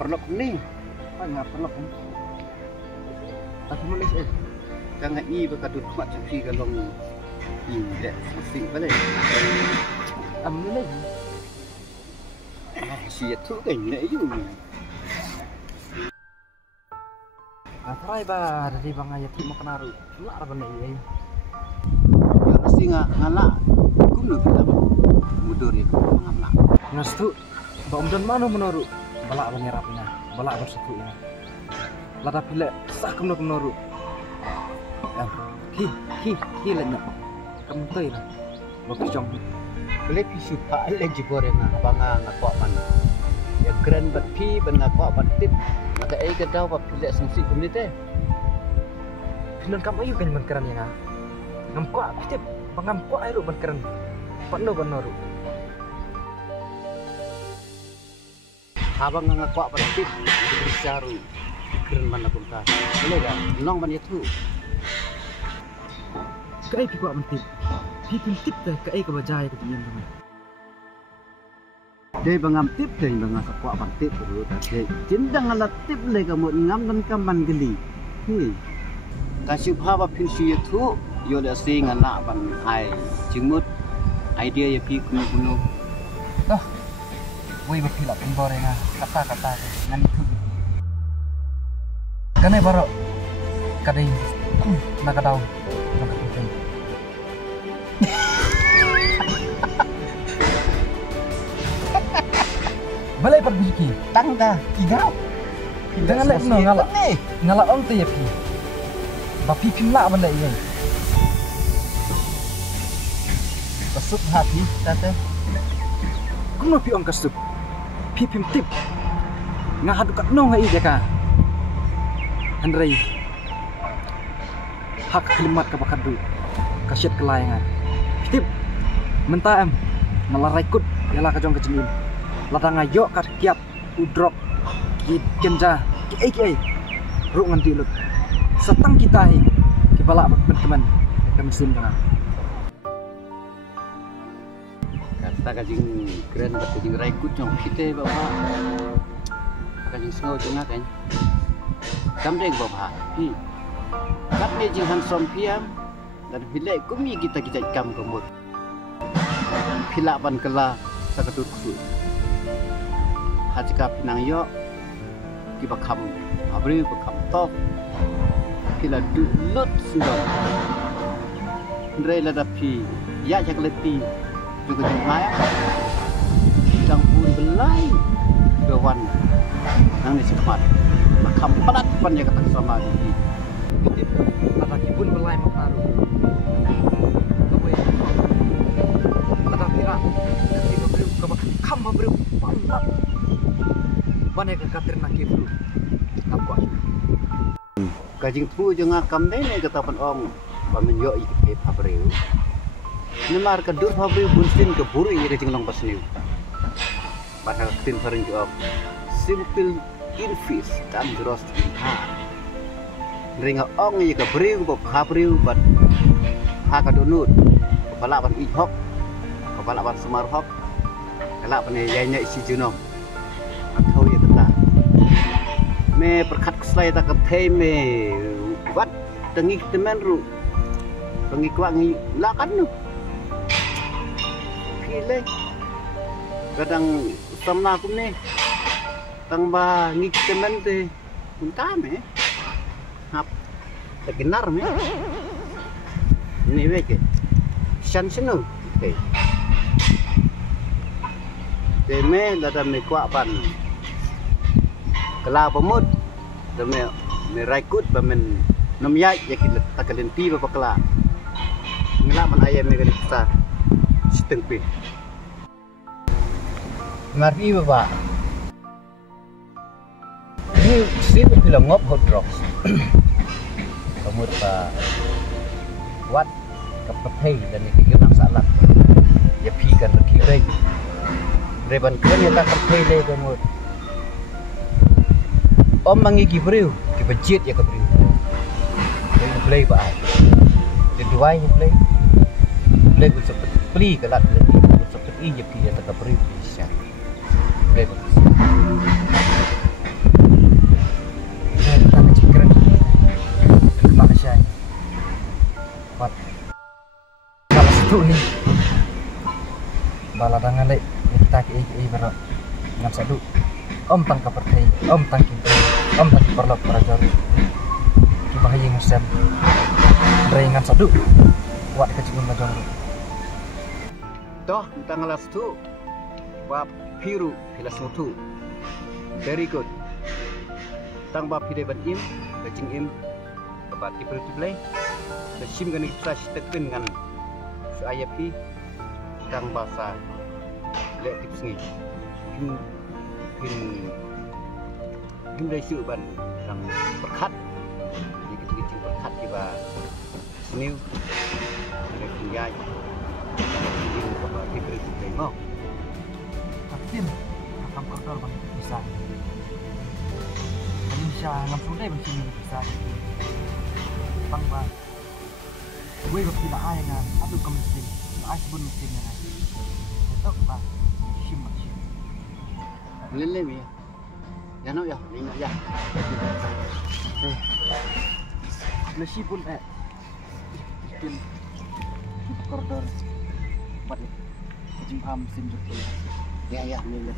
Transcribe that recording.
Perlok ni, nggak perlu kan? tapi manis jangan i berkadut mak capi galong i dek sing balik. Ambil Siat tu kan nak you. Try ba dari bang ayat mau kenaru, lah apa nih ya? Nasi ngalak, kum nak kita mudur ya mengamlak. Ngas tu, bang dan mana menaruh? Balak menyerapnya, balak bersekunya. Lada pilek, sah kum nak menaruh. Ki lagi nak, kamu tahu lah. Waktu jom. Boleh pisu pak le jibor yang banga ngakok man. Ya keren bat pi ban ngakok bat tip. Maka ai kedau bat pilek sengsi kum ni teh. Pinon kamu ayu kan ban keren ya. Ngamkok tip, pangamkok ayu ban keren. Pano ban naruh. Abang ngakok bat tip disaru. Keren mana pun ka. Boleh tak? Nong ban itu. Kai pi kuat mentip. Pi tip dah kai ke bajai ke tiang tu. Dia bangam tip deh bangam sakwa ban tip dulu tadi. Jindang alat tip le kamu ngam dan kamban geli. Kasih bahwa pinsi itu yo le sing anak ban ai jengmut idea ya pi kuno. Dah. Woi berpilak pembore kata-kata ngan itu. Kane baro kadai nak tahu. Balai perbisiki, Tang dah, tinggal. jangan lek no ngalak on te pi. Bapi pimla balai ye. Kasut hati tante. Kuno pi on kasup. Pi pim tip. Ngahadu kat no ngai jaka. Andrei. Hak kalimat ka bakadu. Kasyat kelayangan. Tip. Menta em. Ngalarai kut yala ka jong kecingin. Ladang ayo kat kiap udrok kenja ki ru nganti lut setang kita ki balak teman-teman ke mesin tengah Kata kajing keren bat kajing raikut jong kita bapak kajing sengau tengah kan kamdeng bapak kat ni jing han som piam dan bilai kumi kita kam kemut pilak ban kela sakatut kusut hajika pinang yo ki bakam abri bakam top kila dulut sindong ndrei la dapi ya chakleti juga jumai dang pun belai gawan nang ni sekat bakam padat pan ya kata sama di ada kibun belai mak taru kowe ada pira nanti babru ka bakam babru panat Wane ke katir nak kibru, apa? Kajing tu jangan kamdeng ni kata pan ong, pamen yo ikut pabreu. Nemar kedur pabreu bunsin ke buru ini kajing long pasniu. Bahasa tin faring jawab, simple infis dan jeros inha. Ringa ong ini ke breu ke pabreu bat hakadunut, kepala pan ihok, kepala pan semarhok, kepala pan yanya isi junong. Atau ya kata me perkat keslai tak ketei me wat tengi temen ru tengi kuangi lakan nu pilih kadang samna kum ne tang ba ngi temen te unta me hap tekinar me ini weke shan sinu Deme lada me kuak pan. Kala pemut. Deme me raikut bamen nomyai ya kita takalenti ba kala. Ngila man ayam me kali besar. Siteng pi. Ngarti ba? Ini situ bilang ngop hot rocks. Kamu wat kepetai dan itu yang salah. Ya pikan berkirai. Reban keren ya tak kepetai le kamu. Om mangi kibriu, kibejit ya kibriu. Jadi play ba? Jadi dua ini play. Play bersepet pli kelat lebih bersepet ini pi ya tak kebriu bisa. Play bersepet. Tuh nih bala dangan le kita ke berat ngam sadu om tang kapertai om tang kintai om tang perlok perajor ki bahaya ngusem drai ngam sadu wat kecingin majong toh tang alas tu bab piru pilas mutu very good tang bab pide ban im kecing im babat ki perlu play sim gani flash tekin ngan ayat pi tang bahasa lek tips ni kim dari sự ban tang berkat jadi kita berkat tiba seniu lek yai ini apa tipe tipe ngok Tim akan kotor ban bisa Indonesia ngam sudah ban sini bisa pang ba gue gak tidak ayah kan, aduh ke mesin, ayah sebut mesinnya kan, itu apa? Sim. Lele mi, ya no ya, lina ya. Nasi pun bikin koridor, buat jumpa mesin juga. Ya lele.